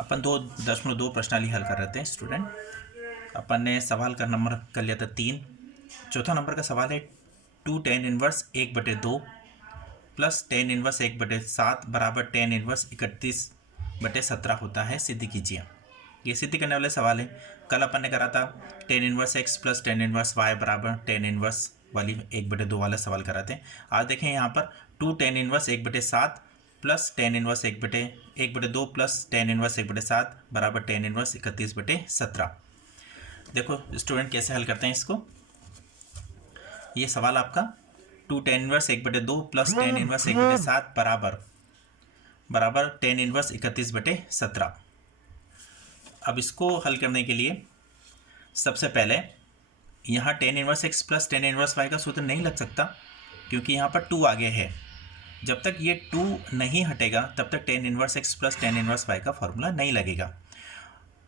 अपन 2.2 प्रश्नावली हल कर रहे थे स्टूडेंट। अपन ने सवाल का नंबर कर लिया था 3। चौथा नंबर का सवाल है 2 tan inverse 1/2 plus tan inverse 1/7 बराबर tan इनवर्स 31/17 होता है, सिद्ध कीजिए। ये सिद्ध करने वाले सवाल है। कल अपन ने करा था tan inverse x plus tan inverse y बराबर tan इनवर्स वाली 1/2 वाला सवाल कराते हैं। आज देखें यहाँ पर 2 tan inverse 1/7 plus tan inverse 1/2 plus tan inverse 1/7 बराबर tan इनवर्स 31/17। देखो स्टूडेंट कैसे हल करते हैं इसको। ये सवाल आपका 2 tan inverse 1/2 plus tan inverse 1/7 बराबर tan इनवर्स 31/17। अब इसको हल करने के लिए सबसे पहले यहाँ tan inverse x plus tan inverse y का सूत्र नहीं लग सकता, क्योंकि यहाँ पर 2 आगे है। जब तक ये 2 नहीं हटेगा तब तक tan inverse x plus tan inverse y का फॉर्मूला नहीं लगेगा।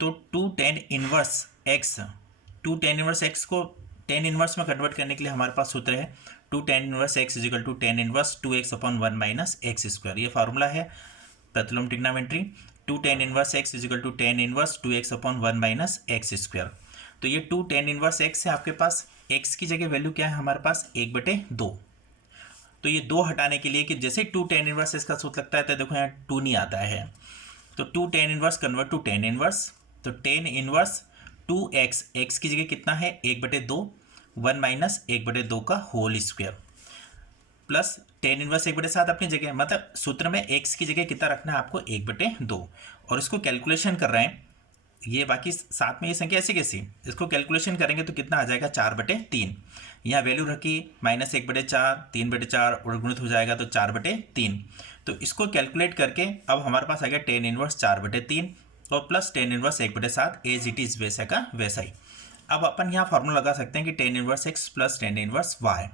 तो 2 tan इनवर्स x को tan इनवर्स में कन्वर्ट करने के लिए हमारे पास सूत्र है 2 tan inverse x is equal to tan inverse 2x/1 minus x square. ये फार्मूला है प्रतिलोम trigonometry. 2 tan inverse x is equal to tan inverse 2x/1 minus x square. तो ये 2 tan इनवर्स x है, आपके पास x की जगह वैल्यू क्या है हमारे पास 1/2। तो ये 2 हटाने के लिए कि जैसे 2 tan इनवर्स x का सूत्र लगता है तो देखो यहाँ 2 नहीं आता है, तो 2 tan inverse convert to tan inverse. तो tan इनवर्स 2x, x की जगह कितना है 1/2, 1 माइनस 1/2 का whole square plus tan inverse 1/7 अपनी जगह, मतलब सूत्र में x की जगह कितना रखना है आपको 1/2। और इसको कैलकुलेशन कर रहे हैं, ये बाकी साथ में ये संख्या ऐसी कैसी, इसको कैलकुलेशन करेंगे तो कितना आ जाएगा 4/3। यहाँ वैल्यू रखी -1/4, 3/4 और गुणित हो जाएगा तो 4/3। तो इसको कैलकुलेट करके अब हमारे पास आ गया tan इनवर्स 4/3 और plus tan inverse 1/7 as it is वैसा का वैसा ही। अब अपन यहाँ फॉर्मूला लगा सकते हैं कि tan inverse x plus tan inverse y,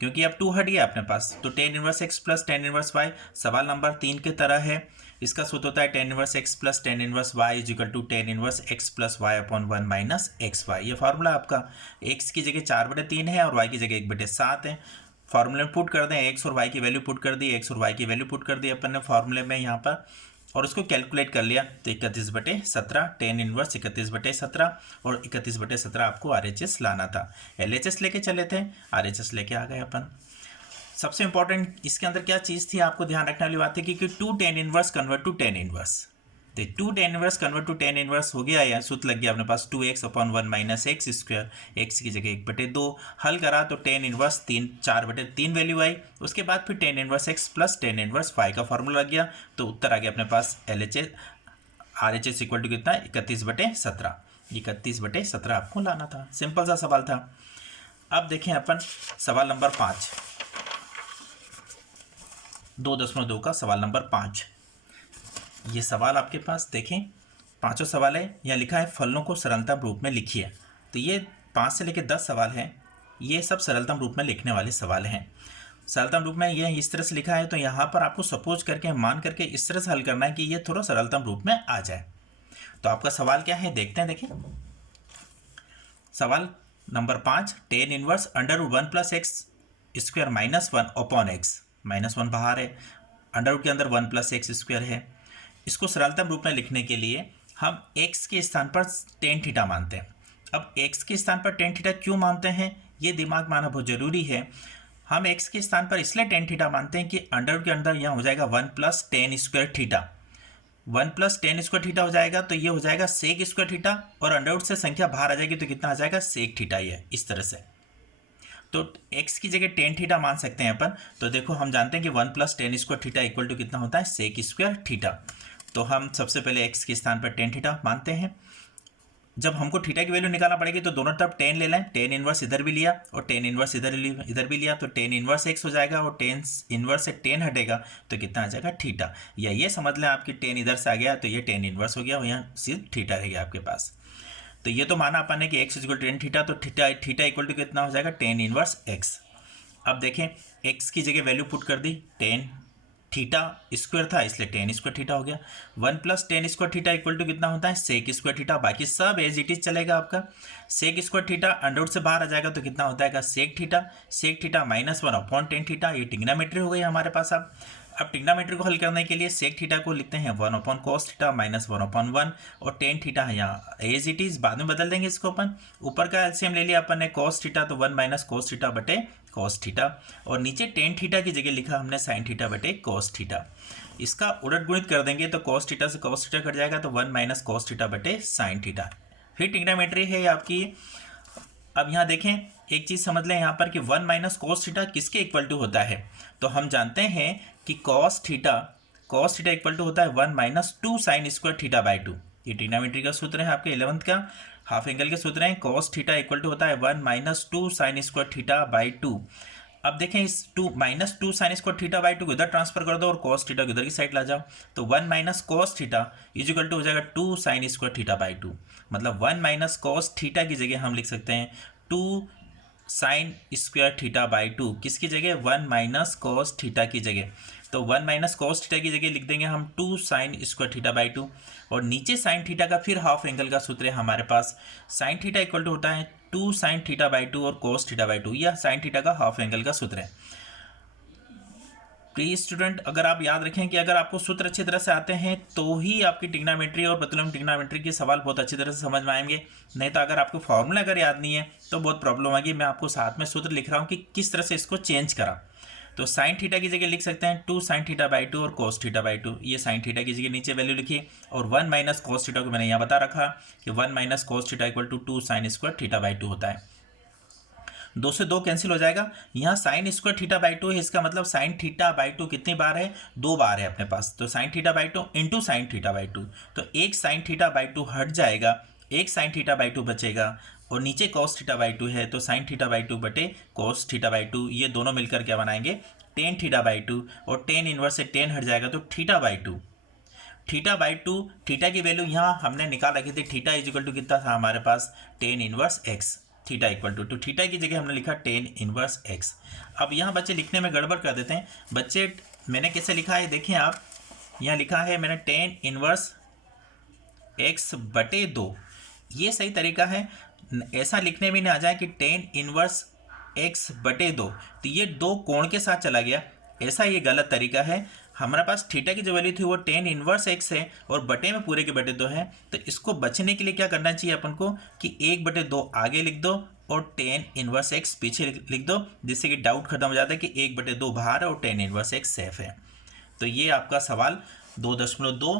क्योंकि अब 2 हट गया अपने पास। तो tan inverse x plus tan inverse y सवाल नंबर 3 की तरह है। इसका सूत्र होता है tan inverse x plus tan inverse y is equal to tan inverse x plus y/1 minus x y. ये फार्मूला आपका x की जगह 4/3 है और y की जगह 1/7 है। फार्मूले में पुट कर दें, x और y की वैल्यू पुट कर दी, x और y की वैल्यू पुट कर दी अपन ने फार्मूले में यहाँ पर, और उसको कैलकुलेट कर लिया तो 31/17 tan इनवर्स 31/17 और 31/17 आपको RHS लाना था। LHS लेके चले थे, RHS लेके आ गए अपन। सबसे इंपॉर्टेंट इसके अंदर क्या चीज़ थी आपको ध्यान रखने वाली बात है कि 2 tan inverse convert to tan inverse. तो 2 tan inverse convert to tan inverse हो गया, या सूत्र लग गया अपने पास 2x/1 minus x square, x की जगह 1/2 हल करा तो tan इनवर्स 4/3 वैल्यू आई। उसके बाद फिर tan inverse x plus tan inverse y का फॉर्मूला लग गया, तो उत्तर आ गया अपने पास LHS RHS इक्वल टू कितना 31/17। 31/17 आपको लाना था, सिंपल सा सवाल था। अब देखें अपन सवाल नंबर 5, 2.2 का सवाल नंबर 5। ये सवाल आपके पास देखें, पांचों सवाल है। यहाँ लिखा है फलनों को सरलतम रूप में लिखिए। तो ये 5 से लेकर 10 सवाल हैं, ये सब सरलतम रूप में लिखने वाले सवाल हैं। सरलतम रूप में ये इस तरह से लिखा है, तो यहाँ पर आपको सपोज करके मान करके इस तरह से हल करना है कि ये थोड़ा सरलतम रूप में आ जाए। तो आपका सवाल क्या है देखते हैं। देखिए सवाल number 5, tan inverse √1 plus x square minus 1 upon x, -1 बाहर है, अंडर के अंदर 1 प्लस एक्स स्क्वायर है। इसको सरलतम रूप में लिखने के लिए हम x के स्थान पर tan थीटा मानते हैं। अब x के स्थान पर tan थीटा क्यों मानते हैं, ये दिमाग में आना बहुत जरूरी है। हम x के स्थान पर इसलिए tan थीटा मानते हैं कि अंडर के अंदर यहाँ हो जाएगा 1 plus tan square theta, 1 plus tan square theta हो जाएगा, तो ये हो जाएगा सेक स्क्वायर थीटा, और अंडर से संख्या बाहर आ जाएगी तो कितना आ जाएगा सेक थीटा। ये इस तरह से, तो x की जगह tan थीटा मान सकते हैं अपन। तो देखो हम जानते हैं कि 1 plus tan square theta equal to कितना होता है सेक स्क्वायर थीटा। तो हम सबसे पहले x के स्थान पर tan थीटा मानते हैं। जब हमको थीटा की वैल्यू निकालना पड़ेगी तो दोनों तरफ tan ले लें, tan इनवर्स इधर भी लिया और tan इनवर्स इधर भी लिया, तो tan इनवर्स x हो जाएगा और tan इनवर्स से tan हटेगा तो कितना आ जाएगा थीटा। या ये समझ लें आपकी tan इधर से आ गया तो ये tan इनवर्स हो गया और यहाँ सिर्फ थीटा रह गया आपके पास। तो ये तो माना अपन ने कि x इक्वल tan थीटा, तो थीटा इक्वल टू कितना हो जाएगा tan इनवर्स x। अब देखें x की जगह वैल्यू पुट कर दी, tan थीटा स्क्वायर था इसलिए tan स्क्वायर थीटा हो गया। 1 plus tan square theta equal to कितना होता है सेक स्क्वायर थीटा। बाकी सब एज इट इज चलेगा आपका। सेक स्क्वायर थीटा अंडर से बाहर आ जाएगा तो कितना होता है sec theta, sec theta -1 upon tan theta. ये ट्रिग्नोमेट्री हो गई हमारे पास। अब अब ट्रिग्नोमेट्री को हल करने के लिए सेक थीटा को लिखते हैं 1/cos थीटा माइनस 1/1 और टेन थीटा है यहाँ एज इट इज, बाद में बदल देंगे इसको अपन। ऊपर का एलसीएम ले लिया अपन ने cos थीटा, तो 1 माइनस cos थीटा बटे cos थीटा, और नीचे टेन थीटा की जगह लिखा हमने sin थीटा बटे cos थीटा। इसका उलट गुणित कर देंगे तो cos थीटा से cos थीटा कट जाएगा, तो 1 माइनस cos थीटा बटे sin थीटा। फिर ट्रिग्नोमेट्री है आपकी। अब यहाँ देखें एक चीज़ समझ लें यहाँ पर कि 1 माइनस cos थीटा किसके इक्वल टू होता है, तो हम जानते हैं कि cos थीटा इक्वल टू होता है 1 minus 2 sine square theta by 2। ये ट्रिग्नोमेट्री का सूत्र है आपके 11th का, हाफ एंगल के सूत्र हैं। cos थीटा इक्वल टू होता है 1 minus 2 sine square theta by 2। अब देखें इस minus 2 sine square theta by 2 को इधर ट्रांसफर कर दो और cos थीटा को इधर की साइड ला जाओ, तो 1 minus cos theta is equal to हो जाएगा 2 साइन स्क्वायर थीटा बाई 2। मतलब 1 माइनस cos थीटा की जगह हम लिख सकते हैं 2 साइन स्क्वायर थीटा बाई 2, किसकी जगह 1 माइनस cos थीटा की जगह। तो 1 माइनस cos थीटा की जगह लिख देंगे हम 2 साइन स्क्वायर थीटा बाई 2, और नीचे साइन थीटा का फिर हाफ एंगल का सूत्र है हमारे पास। साइन थीटा इक्वल टू होता है 2 साइन थीटा बाई 2 और cos थीटा बाई 2, यह साइन थीटा का हाफ एंगल का सूत्र है। प्लीज स्टूडेंट, अगर आप याद रखें कि अगर आपको सूत्र अच्छी तरह से आते हैं तो ही आपकी ट्रिग्नोमेट्री और प्रतिलोम ट्रिग्नोमेट्री के सवाल बहुत अच्छी तरह से समझ में आएंगे, नहीं तो अगर आपको फॉर्मूला अगर याद नहीं है तो बहुत प्रॉब्लम आएगी। मैं आपको साथ में सूत्र लिख रहा हूँ कि किस तरह से इसको चेंज करा। तो साइन थीटा की जगह लिख सकते हैं 2 साइन थीटा बाई 2 और cos थीटा बाई 2, ये साइन थीटा की जगह नीचे वैल्यू लिखी, और 1 माइनस cos थीटा को मैंने यहाँ बता रखा कि 1 minus cos theta equal to 2 sine square theta by 2 होता है। 2 से 2 कैंसिल हो जाएगा। यहाँ साइन स्क्वायर थीटा बाई 2 है, इसका मतलब साइन थीटा बाई 2 कितनी बार है, 2 बार है अपने पास। तो sine theta by 2 into sine theta by 2, तो एक साइन थीटा बाई 2 हट जाएगा, एक साइन थीटा बाई 2 बचेगा, और नीचे cos थीटा बाई 2 है, तो साइन थीटा बाई 2 बटे cos थीटा बाई 2, ये दोनों मिलकर क्या बनाएंगे टेन थीटा बाई 2, और टेन इनवर्स से टेन हट जाएगा तो theta by 2। Theta by 2, theta की वैल्यू यहाँ हमने निकाल रखी थी, थीटा इज इक्वल टू कितना था हमारे पास tan inverse x, theta equal to, तो थीटा की जगह हमने लिखा टेन इनवर्स एक्स। अब यहाँ बच्चे लिखने में गड़बड़ कर देते हैं। बच्चे मैंने कैसे लिखा है देखें आप, यहाँ लिखा है मैंने टेन इनवर्स एक्स बटे 2, ये सही तरीका है। ऐसा लिखने में नहीं आ जाए कि टेन इनवर्स एक्स बटे 2, तो ये 2 कोण के साथ चला गया, ऐसा ये गलत तरीका है। हमारे पास थीटा की जो वैल्यू थी वो टेन इनवर्स एक्स है और बटे में पूरे के बटे 2 है, तो इसको बचने के लिए क्या करना चाहिए अपन को कि 1/2 आगे लिख दो और टेन इनवर्स एक्स पीछे लिख दो, जिससे कि डाउट खत्म हो जाता है कि 1/2 बाहर है और टेन इनवर्स एक्स सेफ है। तो ये आपका सवाल 2.2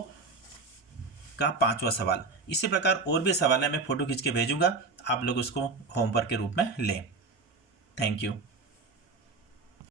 का 5वां सवाल। इसी प्रकार और भी सवाल है, मैं फोटो खींच के भेजूंगा, आप लोग उसको होमवर्क के रूप में लें। Thank you.